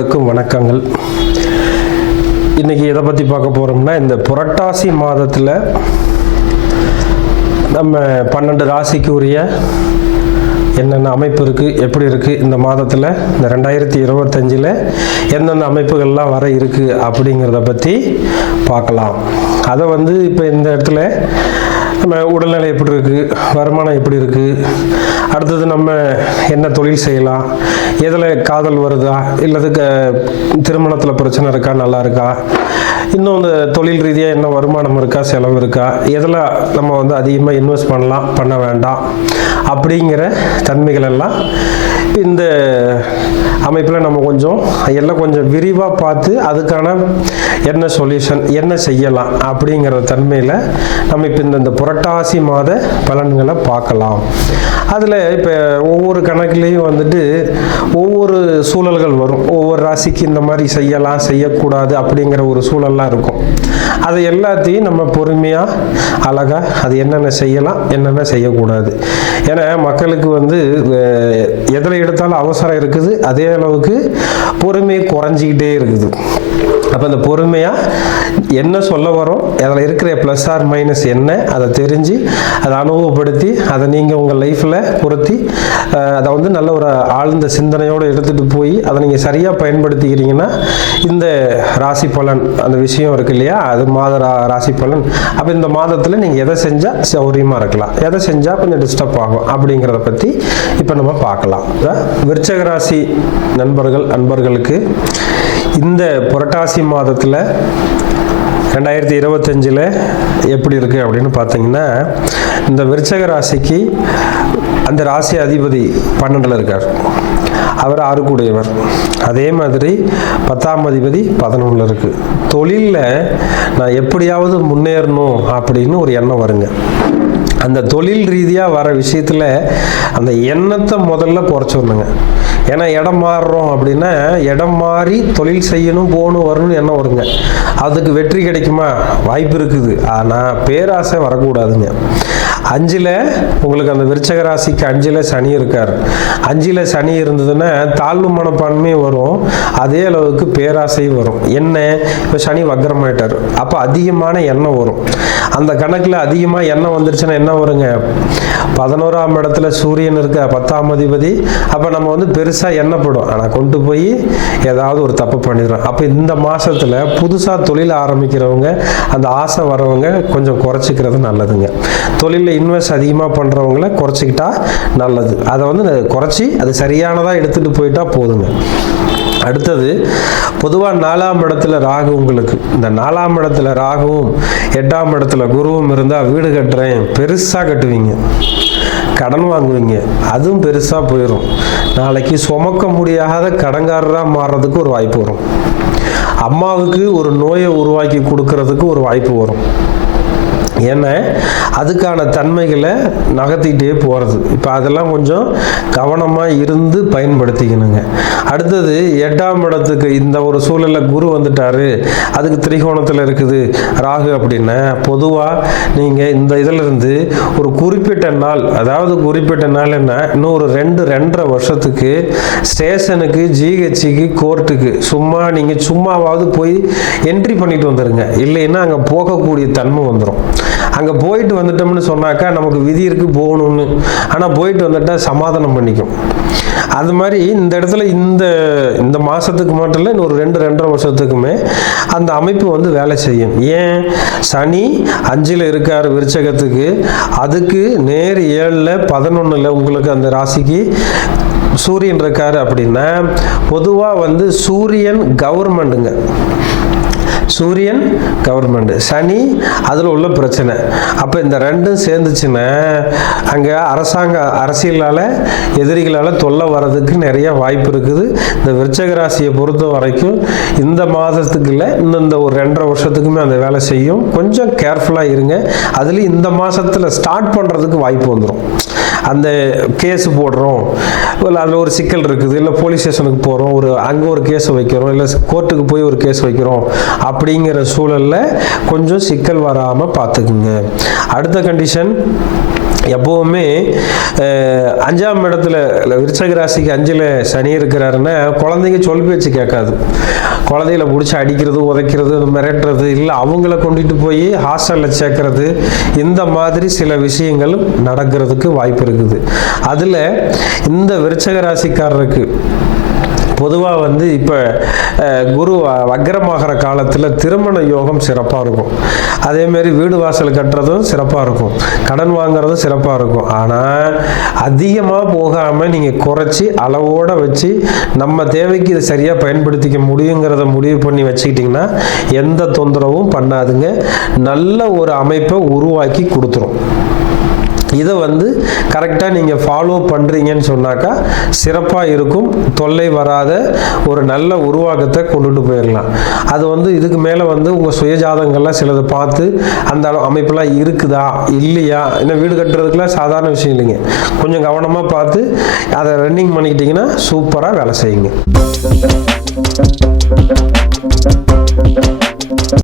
அனைவருக்கும் வணக்கங்கள். இன்றைக்கி எதை பற்றி பார்க்க போகிறோம்னா, இந்த புரட்டாசி மாதத்தில் நம்ம 12 ராசிக்கு உரிய என்னென்ன அமைப்பு இருக்குது, எப்படி இருக்குது, இந்த மாதத்தில் இந்த 2025 எந்தெந்த அமைப்புகள்லாம் வர இருக்குது அப்படிங்கிறத பற்றி பார்க்கலாம். அதை இப்போ இந்த இடத்துல நம்ம உடல்நிலை எப்படி இருக்குது, வருமானம் எப்படி இருக்குது, அடுத்தது நம்ம என்ன தொழில் செய்யலாம், எதில் காதல் வருதா, இல்லது திருமணத்தில் பிரச்சனை இருக்கா, நல்லா இருக்கா, இன்னும் இந்த தொழில் ரீதியாக என்ன வருமானம் இருக்கா, செலவு இருக்கா, எதில் நம்ம அதிகமாக இன்வெஸ்ட் பண்ணலாம், பண்ண வேண்டாம் அப்படிங்கிற தன்மைகள் எல்லாம் இந்த அமைப்பில் நம்ம கொஞ்சம் விரிவாக பார்த்து அதுக்கான என்ன சொல்யூஷன், என்ன செய்யலாம் அப்படிங்கிற தன்மையில் நம்ம இப்போ இந்த புரட்டாசி மாத பலன்களை பார்க்கலாம். அதில் இப்போ ஒவ்வொரு கணக்குலேயும் ஒவ்வொரு சூழல்கள் வரும். ஒவ்வொரு ராசிக்கு இந்த மாதிரி செய்யலாம், செய்யக்கூடாது அப்படிங்கிற ஒரு சூழல்லாம் இருக்கும். அது எல்லாத்தையும் நம்ம பொறுமையாக அழகாக அது என்னென்ன செய்யலாம், என்னென்ன செய்யக்கூடாது. ஏன்னா மக்களுக்கு எதில் எடுத்தாலும் அவசரம் இருக்குது, அதே அளவுக்கு பொறுமை குறைஞ்சிக்கிட்டே இருக்குது. அப்போ அந்த பொறுமையாக என்ன சொல்ல வரோம், அதில் இருக்கிற ப்ளஸ் ஆர் மைனஸ் என்ன, அதை தெரிஞ்சு அதை அனுபவப்படுத்தி அதை நீங்கள் உங்கள் லைஃப்பில் பொருத்தி அதை நல்ல ஒரு ஆழ்ந்த சிந்தனையோடு எடுத்துகிட்டு போய் அதை நீங்கள் சரியாக பயன்படுத்திக்கிறீங்கன்னா இந்த ராசி பலன் அந்த விஷயம் இருக்கு இல்லையா, அது மாத ராசி பலன். அப்போ இந்த மாதத்தில் நீங்கள் எதை செஞ்சால் சௌரியமாக இருக்கலாம், எதை செஞ்சால் கொஞ்சம் டிஸ்டர்ப் ஆகும் அப்படிங்கிறத பற்றி இப்போ நம்ம பார்க்கலாம். விருச்சிக ராசி அன்பர்களுக்கு இந்த புரட்டாசி மாதத்தில் 2025 எப்படி இருக்குது அப்படின்னு பார்த்தீங்கன்னா, இந்த விருச்சிக ராசிக்கு அந்த ராசி அதிபதி 12ல் இருக்கார். அவர் 6 அதே மாதிரி 10ஆம் அதிபதி 11ல் இருக்குது. தொழிலில் நான் எப்படியாவது முன்னேறணும் அப்படின்னு ஒரு எண்ணம் வருங்க. அந்த தொழில் ரீதியாக வர விஷயத்தில் அந்த எண்ணத்தை முதல்ல குறைச்சிடணுங்க. ஏன்னா இடம் மாறுறோம் அப்படின்னா இடம் மாறி தொழில் செய்யணும், போகணும், வரணும்னு எண்ணம் வருங்க. அதுக்கு வெற்றி கிடைக்குமா, வாய்ப்பு இருக்குது. ஆனால் பேராசை வரக்கூடாதுங்க. 5ல் உங்களுக்கு அந்த விருச்சிக ராசிக்கு 5ல் சனி இருக்கார். 5ல் சனி இருந்ததுன்னா தாழ்வு மனப்பான்மை வரும், அதே அளவுக்கு பேராசையும் வரும். என்ன, இப்போ சனி வக்ரமாயிட்டார், அப்போ அதிகமான எண்ணம் வரும். அந்த கணக்கில் அதிகமாக எண்ணம் வந்துருச்சுன்னா என்ன வருங்க, 11ஆம் இடத்துல சூரியன் இருக்க 10ஆம் அதிபதி. அப்போ நம்ம பெருசாக எண்ணப்படும், ஆனால் கொண்டு போய் ஏதாவது ஒரு தப்பு பண்ணிடுறோம். அப்போ இந்த மாதத்தில் புதுசாக தொழில் ஆரம்பிக்கிறவங்க, அந்த ஆசை வரவங்க கொஞ்சம் குறைச்சிக்கிறது நல்லதுங்க. தொழிலில் இன்வெஸ்ட் அதிகமாக பண்ணுறவங்கள குறைச்சிக்கிட்டா நல்லது. அதை குறைச்சி அது சரியானதாக எடுத்துகிட்டு போயிட்டா போதுங்க. அடுத்தது பொதுவாக 4ஆம் இடத்துல ராகு. உங்களுக்கு இந்த 4ஆம் இடத்துல ராகுவும் 8ஆம் இடத்துல குருவும் இருந்தால் வீடு கட்டுறேன் பெருசாக கட்டுவீங்க, கடன் வாங்குவீங்க, அதுவும் பெருசாக போயிடும். நாளைக்கு சுமக்க முடியாத கடன்காரராக மாறுறதுக்கு ஒரு வாய்ப்பு வரும். அம்மாவுக்கு ஒரு நோயை உருவாக்கி கொடுக்கறதுக்கு ஒரு வாய்ப்பு வரும். ஏன்னா அதுக்கான தன்மைகளை நகர்த்திக்கிட்டே போகிறது. இப்போ அதெல்லாம் கொஞ்சம் கவனமாக இருந்து பயன்படுத்திக்கணுங்க. அடுத்தது 8ஆம் இடத்துக்கு இந்த ஒரு சூழலில் குரு வந்துட்டார், அதுக்கு திரிகோணத்தில் இருக்குது ராகு அப்படின்னா பொதுவாக நீங்கள் இந்த இதிலிருந்து ஒரு குறிப்பிட்ட நாள், அதாவது குறிப்பிட்ட நாள் என்ன, இன்னும் ஒரு 2-2.5 வருஷத்துக்கு ஸ்டேஷனுக்கு, ஜிஹெச்சுக்கு, கோர்ட்டுக்கு நீங்கள் சும்மாவாவது போய் என்ட்ரி பண்ணிட்டு வந்துடுங்க. இல்லைன்னா அங்கே போகக்கூடிய தன்மை வந்துடும். அங்கே போயிட்டு வந்துட்டோம்னு சொன்னாக்கா நமக்கு விதி இருக்கு போகணும்னு, ஆனால் போயிட்டு வந்துட்டால் சமாதானம் பண்ணிக்கும். அது மாதிரி இந்த இடத்துல இந்த மாதத்துக்கு மட்டும் இல்லை, இன்னொரு 2-2.5 வருஷத்துக்குமே அந்த அமைப்பு வேலை செய்யும். ஏன், சனி 5ல் இருக்கார் விருச்சகத்துக்கு, அதுக்கு நேர் 7ல் 11ல் உங்களுக்கு அந்த ராசிக்கு சூரியன் இருக்காரு. அப்படின்னா பொதுவாக சூரியன் கவர்மெண்ட்டுங்க, சூரியன் கவர்மெண்ட், சனி அதில் உள்ள பிரச்சனை. அப்போ இந்த ரெண்டும் சேர்ந்துச்சுன்னா அங்கே அரசியலால் எதிரிகளால் தொல்லை வர்றதுக்கு நிறைய வாய்ப்பு இருக்குது. இந்த விருச்சிக ராசியை பொறுத்த வரைக்கும் இந்த மாதத்துக்கு இல்லை, இந்த ஒரு 2.5 வருஷத்துக்குமே அந்த வேலை செய்யும். கொஞ்சம் கேர்ஃபுல்லாக இருங்க. அதுலேயும் இந்த மாதத்தில் ஸ்டார்ட் பண்ணுறதுக்கு வாய்ப்பு வந்துடும். அந்த கேஸ் போடுறோம், இல்லை அதில் ஒரு சிக்கல் இருக்குது, இல்லை போலீஸ் ஸ்டேஷனுக்கு போகிறோம், அங்கே ஒரு கேஸ் வைக்கிறோம், இல்லை கோர்ட்டுக்கு போய் ஒரு கேஸ் வைக்கிறோம் அப்படிங்கிற சூழலில் கொஞ்சம் சிக்கல் வராமல் பார்த்துக்குங்க. அடுத்த கண்டிஷன், எப்போவுமே 5ஆம் இடத்துல விருச்சக ராசிக்கு 5ல் சனி இருக்கிறாருன்னா குழந்தைங்க சொல் பேச்சு கேட்காது. குழந்தைகளை பிடிச்சி அடிக்கிறது, உதைக்கிறது, மிரட்டுறது, இல்லை அவங்கள கொண்டுட்டு போய் ஹாஸ்டலில் சேர்க்கறது, இந்த மாதிரி சில விஷயங்கள் நடக்கிறதுக்கு வாய்ப்பு இருக்குது. அதில் இந்த விருச்சக ராசிக்காரருக்கு பொதுவாக இப்போ குரு வக்ரமாகிற காலத்தில் திருமண யோகம் சிறப்பாக இருக்கும். அதேமாரி வீடு வாசல் கட்டுறதும் சிறப்பாக இருக்கும், கடன் வாங்குறதும் சிறப்பாக இருக்கும். ஆனால் அதிகமாக போகாமல் நீங்கள் குறைச்சி அளவோடு வச்சு நம்ம தேவைக்கு இதை சரியாக பயன்படுத்திக்க முடியுங்கிறத முடிவு பண்ணி வச்சுக்கிட்டிங்கன்னா எந்த தொந்தரவும் பண்ணாதுங்க. நல்ல ஒரு அமைப்பை உருவாக்கி கொடுத்துரும். இதை கரெக்டாக நீங்கள் ஃபாலோ பண்ணுறீங்கன்னு சொன்னாக்கா சிறப்பாக இருக்கும். தொல்லை வராத ஒரு நல்ல உருவாக்கத்தை கொண்டுட்டு போயிடலாம். அது இதுக்கு மேலே உங்கள் சுயஜாதகங்கள்லாம் சிலதை பார்த்து அந்த அமைப்பெல்லாம் இருக்குதா இல்லையா, இன்னும் வீடு கட்டுறதுக்குலாம் சாதாரண விஷயம் இல்லைங்க. கொஞ்சம் கவனமாக பார்த்து அதை ரன்னிங் பண்ணிக்கிட்டிங்கன்னா சூப்பராக வேலை செய்யுங்க.